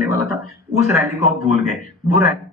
करने वाला था, उस रैली को आप भूल गए। वो रैली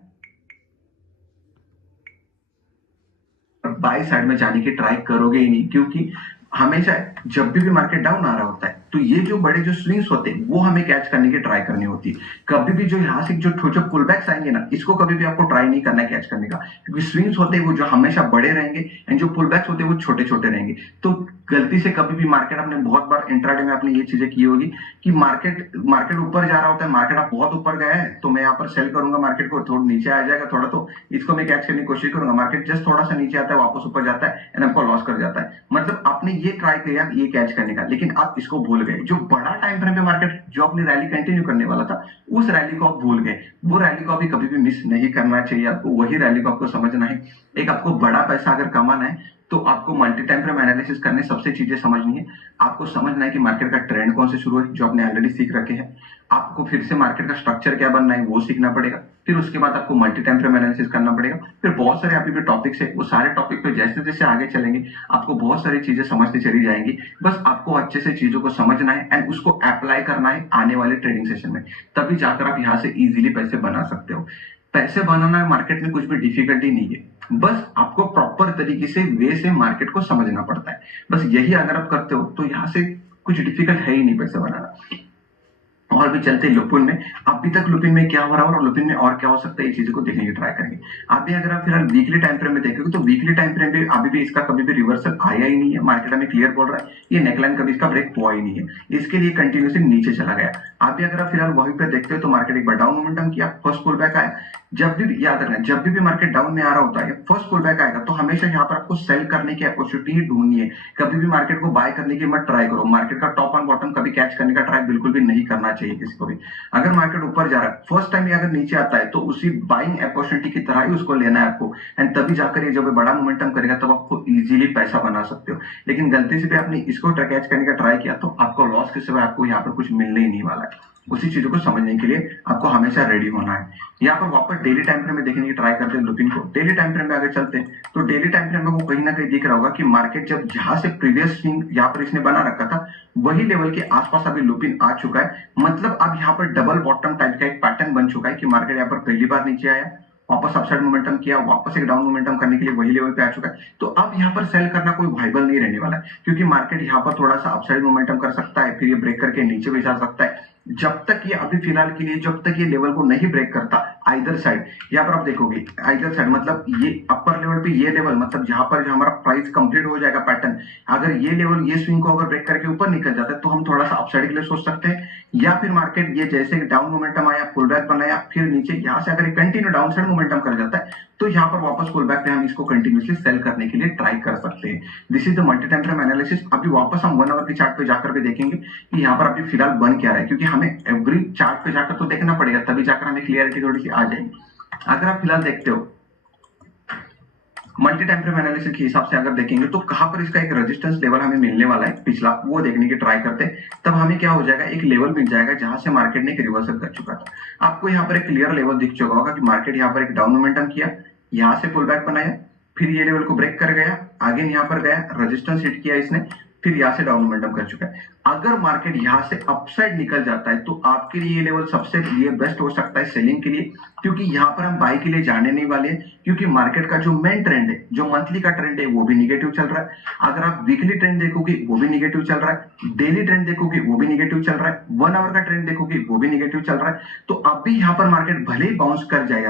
बाई साइड में जाने की ट्राई करोगे ही नहीं, क्योंकि हमेशा जब भी मार्केट डाउन आ रहा होता है तो ये जो बड़े जो स्विंग्स होते हैं वो हमें कैच करने की ट्राई करनी होती है। कभी भी जो यहाँ से जो पुल बैक्स आएंगे ना, इसको कभी भी आपको ट्राई नहीं करना है कैच करने का, क्योंकि स्विंग्स होते हैं वो जो हमेशा बड़े रहेंगे एंड जो पुल बैक्स होते हैं वो छोटे छोटे रहेंगे। तो गलती से कभी भी मार्केट, आपने बहुत बार इंट्राडे में आपने ये चीजें की होगी कि मार्केट मार्केट ऊपर जा रहा होता है, मार्केट आप बहुत ऊपर गए हैं तो मैं यहाँ पर सेल करूंगा, मार्केट को थोड़ा नीचे आ जाएगा थोड़ा तो इसको मैं कैच करने की कोशिश करूंगा, मार्केट जस्ट थोड़ा सा नीचे आता है वापस ऊपर जाता है एंड आपको लॉस कर जाता है। मतलब आपने ये ट्राई किया ये कैच करने का, लेकिन आप इसको भूल गए। जो बड़ा टाइम फ्रेम पे मार्केट जो अपनी रैली कंटिन्यू करने वाला था उस रैली को आप भूल गए। वो रैली को अभी कभी भी मिस नहीं करना चाहिए आपको, वही रैली को आपको समझना है। एक आपको बड़ा पैसा अगर कमाना है तो आपको मल्टी टाइम फ्रेम एनालिसिस करने सबसे चीजें समझनी है। आपको समझना है कि मार्केट का ट्रेंड कौन से शुरू है जो आपने ऑलरेडी सीख रखे हैं। आपको फिर से मार्केट का स्ट्रक्चर क्या बनना है वो सीखना पड़ेगा। फिर उसके बाद आपको मल्टी टाइम फ्रेम एनालिसिस करना पड़ेगा। फिर बहुत सारे अभी भी टॉपिक्स है, वो सारे टॉपिक पे जैसे जैसे आगे चलेंगे आपको बहुत सारी चीजें समझती चली जाएंगी। बस आपको अच्छे से चीजों को समझना है एंड उसको अप्लाई करना है आने वाले ट्रेडिंग सेशन में, तभी जाकर आप यहाँ से इजीली पैसे बना सकते हो। पैसे बनाना मार्केट में कुछ भी डिफिकल्टी नहीं है, बस आपको प्रॉपर तरीके से वे से मार्केट को समझना पड़ता है। बस यही अगर आप करते हो तो यहाँ से कुछ डिफिकल्ट है ही नहीं पैसे बनाना। और भी चलते लुपिन में, अभी तक लुपिन में क्या हो रहा है और लुपिन में और क्या हो सकता है, ये चीजों को देखने की ट्राई करेंगे। अभी अगर आप फिलहाल वीकली टाइम फ्रेम में देखेंगे तो वीकली टाइम फ्रेम पे अभी भी इसका कभी भी रिवर्सल आया ही नहीं है। मार्केट हमें क्लियर बोल रहा है ये नेकलाइन कभी इसका ब्रेक हुआ ही नहीं है, इसके लिए कंटिन्यूसली नीचे चला गया। अभी अगर आप फिलहाल वहीं पे देखते हो तो मार्केट एक बार डाउन मोमेंटम किया, फर्स्ट पुल बैक आया। जब भी याद रखना, जब भी मार्केट डाउन में आ रहा होता है फर्स्ट पुल बैक आएगा तो हमेशा यहाँ पर आपको सेल करने की अपॉर्चुनिटी ढूंढनी है। कभी भी मार्केट को बाय करने की मत ट्राई करो, मार्केट का टॉप एंड बॉटम कभी कैच करने का ट्राई बिल्कुल भी नहीं करना चाहिए किसी को भी। अगर मार्केट ऊपर जा रहा है फर्स्ट टाइम अगर नीचे आता है तो उसी बाइंग अपॉर्चुनिटी की तरह ही उसको लेना है आपको, एंड तभी जाकर ये जब बड़ा मोमेंटम करेगा तब आपको इजीली पैसा बना सकते हो। लेकिन गलती से भी आपने इसको कैच करने का ट्राई किया तो आपको लॉस के सिवाय आपको यहाँ पर कुछ मिलने ही नहीं वाला है। उसी चीजों को समझने के लिए आपको हमेशा रेडी होना है। यहाँ पर वापस डेली टाइम फ्रेम में देखने की ट्राई करते हैं लुपिन को। डेली टाइम फ्रेम में आगे चलते हैं तो डेली टाइम फ्रेम में वो कहीं ना कहीं दिख रहा होगा कि मार्केट जब जहां से प्रीवियस स्विंग यहाँ पर इसने बना रखा था वही लेवल के आसपास अभी लुपिन आ चुका है। मतलब अब यहाँ पर डबल बॉटम टाइप का एक पैटर्न बन चुका है कि मार्केट यहाँ पर पहली बार नीचे आया, वापस अपसाइड मोमेंटम किया, वापस एक डाउन मोमेंटम करने के लिए वही लेवल पे आ चुका है। तो अब यहाँ पर सेल करना कोई वाइबल नहीं रहने वाला है, क्योंकि मार्केट यहाँ पर थोड़ा सा अपसाइड मोमेंटम कर सकता है, फिर ये ब्रेक करके नीचे भी जा सकता है। जब तक ये अभी फिलहाल के लिए जब तक ये लेवल को नहीं ब्रेक करता आइदर साइड, यहाँ पर आप देखोगे आइदर साइड मतलब ये अपर लेवल पे ये लेवल, मतलब जहां पर जो हमारा प्राइस कंप्लीट हो जाएगा पैटर्न, अगर ये लेवल ये स्विंग को अगर ब्रेक करके ऊपर निकल जाता है तो हम थोड़ा सा अपसाइड के लिए सोच सकते हैं। या फिर मार्केट ये जैसे डाउन मोमेंटम आया पुल बैक बनाया फिर नीचे यहाँ से अगर कंटिन्यू डाउन साइड मोमेंटम कर जाता है तो यहाँ पर वापस पुल बैक पे हम इसको कंटिन्यूसली सेल करने के लिए ट्राई कर सकते हैं। This is the multi time frame analysis. अभी वापस हम 1 आवर के चार्ट पे जाकर भी देखेंगे कि यहाँ पर अभी फिलहाल बन क्या रहा है, क्योंकि हमें एवरी चार्ट पे जाकर तो देखना पड़ेगा तभी जाकर हमें क्लियरिटी थोड़ी सी आ जाएगी। अगर आप फिलहाल देखते हो मल्टी टाइम फ्रेम एनालिसिस के हिसाब से अगर देखेंगे तो कहां पर इसका एक रेजिस्टेंस लेवल हमें मिलने वाला है पिछला, वो देखने की ट्राई करते हैं। तब हमें क्या हो जाएगा, एक लेवल मिल जाएगा जहां से मार्केट ने एक रिवर्सल कर चुका था। आपको यहाँ पर एक क्लियर लेवल दिख चुका होगा कि मार्केट यहाँ पर एक डाउन मोमेंटम किया, यहाँ से पुल बैक बनाया, फिर ये लेवल को ब्रेक कर गया, आगे यहाँ पर गया, रेजिस्टेंस हिट किया इसने, फिर यहाँ से डाउन मोमेंटम कर चुका है। अगर मार्केट यहाँ से अपसाइड निकल जाता है तो आपके लिए ये लेवल सबसे लिए बेस्ट हो सकता है सेलिंग के लिए, क्योंकि यहाँ पर हम बाई के लिए जाने नहीं वाले हैं, क्योंकि मार्केट का जो मेन ट्रेंड है, जो मंथली का ट्रेंड है वो भी निगेटिव चल रहा है। अगर आप वीकली ट्रेंड देखोगे वो भी निगेटिव चल रहा है, डेली ट्रेंड देखोगे वो भी निगेटिव चल रहा है, 1 आवर का ट्रेंड देखोगे वो भी निगेटिव चल रहा है। तो अब भी यहाँ पर मार्केट भले ही बाउंस कर जाए,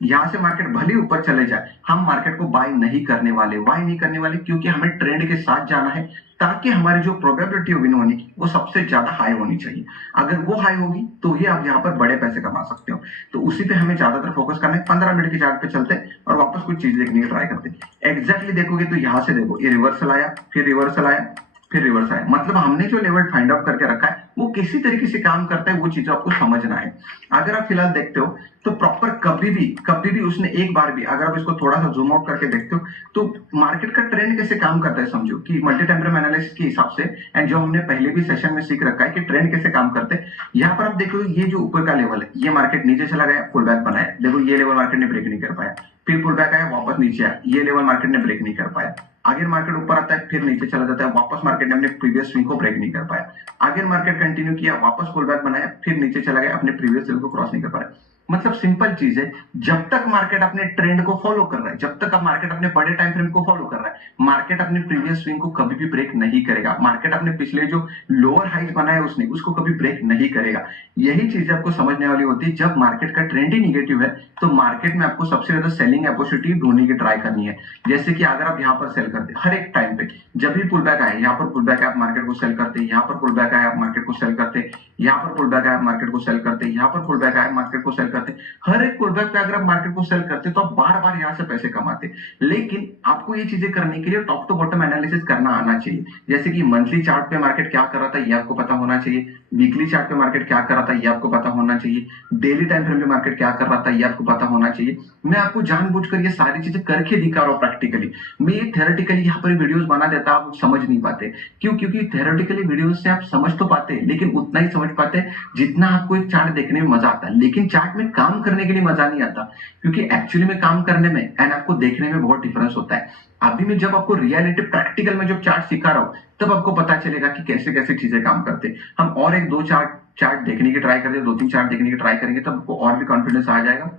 यहाँ से मार्केट भले ऊपर चले जाए, हम मार्केट को बाय नहीं करने वाले। वाई नहीं करने वाले क्योंकि हमें ट्रेंड के साथ जाना है, ताकि हमारी जो प्रोबेबिलिटी विन होने की वो सबसे ज्यादा हाई होनी चाहिए। अगर वो हाई होगी तो ही आप यहाँ पर बड़े पैसे कमा सकते हो। तो उसी पे हमें ज्यादातर फोकस करना है। 15 मिनट के चार्ट पे चलते हैं और वापस कुछ चीज देखने की ट्राई करते हैं। एग्जैक्टली देखोगे तो यहाँ से देखो ये रिवर्सल आया, फिर रिवर्सल आया, फिर रिवर्स आया, मतलब हमने जो लेवल फाइंड आउट करके रखा है वो किसी तरीके से काम करता है, वो चीज आपको समझना है। अगर आप फिलहाल देखते हो तो प्रॉपर कभी भी उसने एक बार भी, अगर आप इसको थोड़ा सा जूम आउट करके देखते हो तो मार्केट का ट्रेंड कैसे काम करता है समझो कि मल्टी टाइम फ्रेम एनालिसिस के हिसाब से, एंड जो हमने पहले भी सेशन में सीख रखा है कि ट्रेंड कैसे काम करते हैं। यहाँ पर आप देखो ये जो ऊपर का लेवल है ये मार्केट नीचे चला गया, पुल बैक बनाया, देखो ये लेवल मार्केट ने ब्रेक नहीं कर पाया, फिर पुल बैक आया वापस नीचे आया, ये लेवल मार्केट ने ब्रेक नहीं कर पाया, आगे मार्केट ऊपर आता है, फिर नीचे चला जाता है, वापस मार्केट ने अपने प्रीवियस स्विंग को ब्रेक नहीं कर पाया, आगे मार्केट कंटिन्यू किया, वापस पुल बैक बनाया, फिर नीचे चला गया, अपने प्रीवियस लेवल को क्रॉस नहीं कर पाया। मतलब सिंपल चीज है, जब तक मार्केट अपने ट्रेंड को फॉलो कर रहा है, जब तक मार्केट अपने बड़े टाइम फ्रेम को फॉलो कर रहा है, मार्केट अपने प्रीवियस स्विंग को कभी भी ब्रेक नहीं करेगा। मार्केट अपने पिछले जो लोअर हाइज बनाया उसने, उसको कभी ब्रेक नहीं करेगा। यही चीज आपको समझने वाली होती है। जब मार्केट का ट्रेंड ही निगेटिव है तो मार्केट में आपको सबसे ज्यादा सेलिंग अपॉर्चुनिटी ढूंढने की ट्राई करनी है। जैसे कि अगर आप यहाँ पर सेल करते हर एक टाइम पे, जब भी पुल बैक आए, यहाँ पर पुल बैक आप मार्केट को सेल करते, यहाँ पर पुल बैक आए आप मार्केट को सेल करते, यहाँ पर पुल बैक आए आप मार्केट को सेल करते, यहाँ पर पुल बैक आए मार्केट को सेल करते, हर एक पुल बैक पे अगर आप मार्केट को सेल करते तो आप बार बार यहाँ से पैसे कमाते। लेकिन आपको ये चीजें करने के लिए टॉप टू बॉटम एनालिसिस करना आना चाहिए। जैसे कि मंथली चार्ट पे मार्केट क्या कर रहा था ये आपको पता होना चाहिए, वीकली चार्ट पे मार्केट क्या कर रहा था ये आपको पता होना चाहिए, डेली टाइम फ्रेम पे मार्केट क्या कर रहा था ये आपको पता होना चाहिए। मैं आपको जानबूझकर ये सारी चीजें करके दिखा रहा हूँ प्रैक्टिकली। मैं ये थ्योरेटिकली यहाँ पर वीडियोस बना देता, आप समझ नहीं पाते। क्यों? क्योंकि थ्योरेटिकली वीडियोस से आप समझ तो पाते हैं, लेकिन उतना ही समझ पाते जितना आपको एक चार्ट देखने में मजा आता है, लेकिन चार्ट में काम करने के लिए मजा नहीं आता। क्योंकि एक्चुअली में काम करने में एंड आपको देखने में बहुत डिफरेंस होता है। अभी मैं जब आपको रियलिटी प्रैक्टिकल में जब चार्ट सिखा रहा हूँ तब आपको पता चलेगा कि कैसे कैसे चीजें काम करते। हम और एक दो चार्ट देखने की ट्राई करते, दो तीन चार्ट देखने की ट्राई करेंगे तब आपको और भी कॉन्फिडेंस आ जाएगा।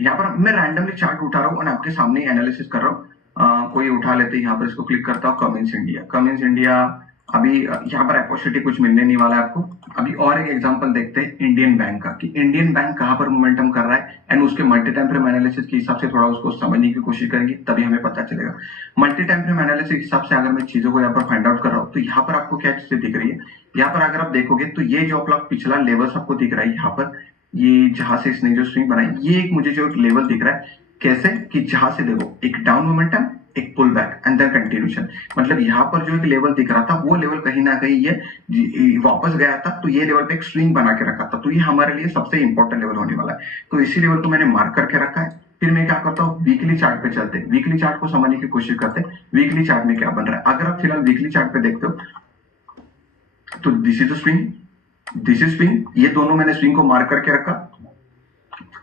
यहाँ पर मैं रैंडमली चार्ट उठा रहा हूँ और आपके सामने एनालिसिस कर रहा हूँ। कोई उठा लेते हैं, यहाँ पर इसको क्लिक करता हूँ, कमिंस इंडिया। कमिंस इंडिया अभी यहाँ पर अपॉर्चुनिटी कुछ मिलने नहीं वाला है आपको। अभी और एक एग्जांपल देखते हैं इंडियन बैंक का, कि इंडियन बैंक कहाँ पर मोमेंटम कर रहा है एंड उसके मल्टी टाइम फ्रेम एनालिसिस के हिसाब से थोड़ा उसको समझने की कोशिश करेंगे, तभी हमें पता चलेगा। मल्टी टाइम फ्रेम एनालिसिस के हिसाब से अगर मैं चीजों को यहाँ पर फाइंड आउट कर रहा हूँ तो यहाँ पर आपको क्या चीजें दिख रही है। यहाँ पर अगर आप देखोगे तो ये जो आप पिछला लेवल्स आपको दिख रहा है, यहाँ पर ये जहां से इसने जो स्विंग बनाई, ये एक मुझे जो एक लेवल दिख रहा है। कैसे? कि जहां से देखो एक डाउन मोमेंटम, एक pull back and then continuation. मतलब यहाँ पर जो एक लेवल दिख रहा था वो लेवल कहीं ना कहीं ये वापस गया था, तो ये लेवल पे एक स्विंग बना के रखा था। तो ये हमारे लिए सबसे इंपॉर्टेंट लेवल होने वाला है। तो इसी लेवल को मैंने मार्क करके रखा है। फिर मैं क्या करता हूँ, वीकली चार्ट पे चलते हैं, वीकली चार्ट को समझने की कोशिश करते हैं वीकली चार्ट में क्या बन रहा है। अगर आप फिलहाल वीकली चार्ट पे देखते हो तो this is swing, this is swing, ये दोनों मैंने स्विंग को मार्क करके रखा।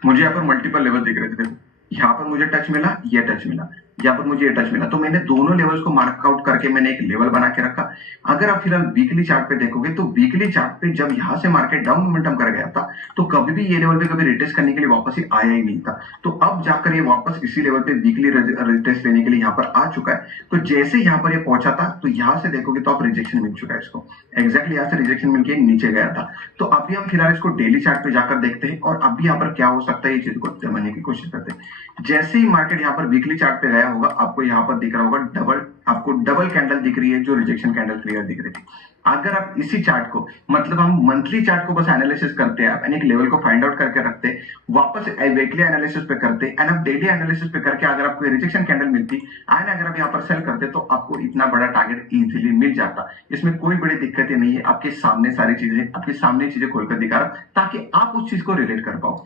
मुझे यहाँ पर मल्टीपल लेवल दिख रहे थे, देखो यहाँ पर मुझे टच मिला, ये टच मिला, यहाँ पर मुझे ये टच मिला, तो मैंने दोनों लेवल्स को मार्क आउट करके मैंने एक लेवल बना के रखा। अगर आप फिलहाल वीकली चार्ट पे देखोगे तो वीकली चार्ट पे जब यहाँ से मार्केट डाउन मोमेंटम कर गया था तो कभी भी ये लेवल पे कभी रिटेस्ट करने के लिए वापस ही आया ही नहीं था। तो अब जाकर ये वापस इसी लेवल पे वीकली रिटेस्ट लेने के लिए यहाँ पर आ चुका है। तो जैसे यहाँ पर ये पहुंचा था तो यहाँ से देखोगे तो आप रिजेक्शन मिल चुका है इसको, एग्जैक्टली यहाँ से रिजेक्शन मिलकर नीचे गया था। तो अभी हम फिलहाल इसको डेली चार्ट पे जाकर देखते हैं और अभी यहाँ पर क्या हो सकता है ये चीज को समझने की कोशिश करते हैं। जैसे ही मार्केट यहाँ पर वीकली चार्ट पे गया होगा, आपको यहाँ पर दिख रहा होगा आपको डबल कैंडल दिख रही है, जो रिजेक्शन कैंडल क्लियर दिख रही थी। अगर आप इसी चार्ट को, मतलब हम मंथली चार्ट को बस एनालिसिस करते हैं, यानी एक लेवल को फाइंड आउट करके रखते हैं, वापस वीकली एनालिसिस पे करते हैं एंड आप डेली एनालिसिस पे करके अगर आपको रिजेक्शन कैंडल मिलती एंड अगर आप यहाँ पर सेल करते तो आपको इतना बड़ा टारगेट इजीली मिल जाता। इसमें कोई बड़ी दिक्कतें नहीं है, आपके सामने सारी चीजें, आपके सामने चीजें खोलकर दिखा रहा ताकि आप उस चीज को रिलेट कर पाओ।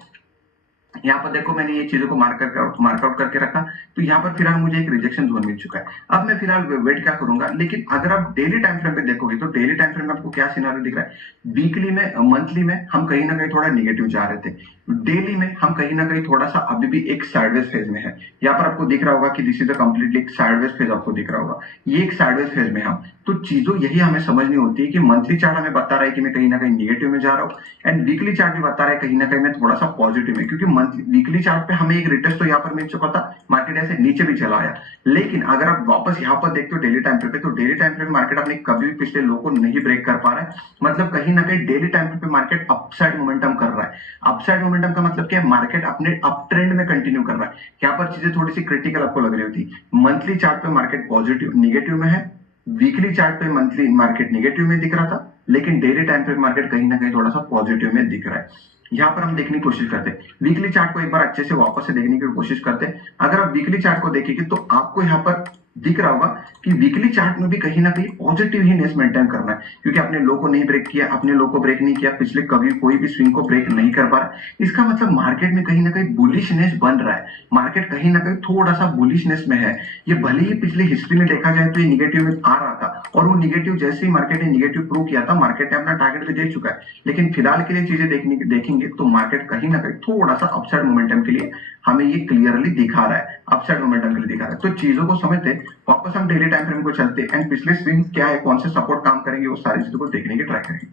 यहाँ पर देखो मैंने ये चीजों को मार्कआउट करके रखा, तो यहाँ पर फिलहाल मुझे एक रिजेक्शन जोन मिल चुका है। अब मैं फिलहाल वेट क्या करूंगा, लेकिन अगर आप डेली टाइम फ्रेम पे देखोगे तो डेली टाइम फ्रेम में आपको क्या सिनारियो दिख रहा है। वीकली में, मंथली में हम कहीं ना कहीं थोड़ा निगेटिव जा रहे थे, डेली में हम कहीं ना कहीं थोड़ा सा अभी भी एक साइडवेज फेज में है। यहाँ पर आपको दिख रहा होगा कि दिस इज अ कंप्लीटली एक साइडवेज फेज, आपको दिख रहा होगा ये एक साइडवेज फेज में हम। तो चीजों यही हमें समझनी होती है कि मंथली चार्ट हमें बता रहा है कि मैं कहीं ना कहीं निगेटिव में जा रहा हूँ एंड वीकली चार्ट भी बता रहा है कहीं ना कहीं मैं थोड़ा सा पॉजिटिव में, क्योंकि मंथली वीकली चार्ट पे हमें एक रिटेस्ट तो यहाँ पर मिल चुका था, मार्केट ऐसे नीचे भी चला आया। लेकिन अगर आप वापस यहाँ पर देखते हो डेली टाइम फ्रेम पे, तो डेली टाइम फ्रेम मार्केट अपने कभी भी पिछले लो को नहीं ब्रेक कर पा रहा है। मतलब कहीं ना कहीं डेली टाइम फ्रेम पे मार्केट अपसाइड मोमेंटम कर रहा है। अपसाइड मोमेंटम का मतलब क्या है, मार्केट अपने अप ट्रेंड में कंटिन्यू कर रहा है। यहाँ पर चीजें थोड़ी सी क्रिटिकल आपको लग रही होती, मंथली चार्ट पे मार्केट पॉजिटिव निगेटिव में है, वीकली चार्ट पे मंथली मार्केट निगेटिव में दिख रहा था, लेकिन डेली टाइम पे मार्केट कहीं ना कहीं थोड़ा सा पॉजिटिव में दिख रहा है। यहाँ पर हम देखने की कोशिश करते हैं वीकली चार्ट को, एक बार अच्छे से वापस से देखने की कोशिश करते हैं। अगर आप वीकली चार्ट को देखेंगे तो आपको यहाँ पर दिख रहा होगा कि वीकली चार्ट में भी कहीं ना कहीं पॉजिटिव ही नेस मेंटेन करना है, क्योंकि अपने लो को नहीं ब्रेक किया, अपने लो को ब्रेक नहीं किया, पिछले कभी कोई भी स्विंग को ब्रेक नहीं कर पा रहा। इसका मतलब मार्केट में कहीं ना कहीं बुलिशनेस बन रहा है, मार्केट कहीं ना कहीं थोड़ा सा बुलिशनेस में है। ये भले ही पिछली हिस्ट्री में देखा जाए तो ये निगेटिव में आ रहा था और वो निगेटिव जैसे ही मार्केट ने निगेटिव प्रूव किया था, मार्केट ने अपना टारगेट भी देख चुका है। लेकिन फिलहाल के लिए चीजें देखेंगे तो मार्केट कहीं ना कहीं थोड़ा सा अपसाइड मोमेंटम के लिए हमें ये क्लियरली दिखा रहा है। अपसाइड मोमेंटम के लिए दिखा रहा है। तो चीजों को समझते वापस हम डेली टाइम फ्रेम को चलते एंड पिछले स्विंग क्या है, कौन से सपोर्ट काम करेंगे, वो सारी चीजों को देखने की ट्राई करेंगे।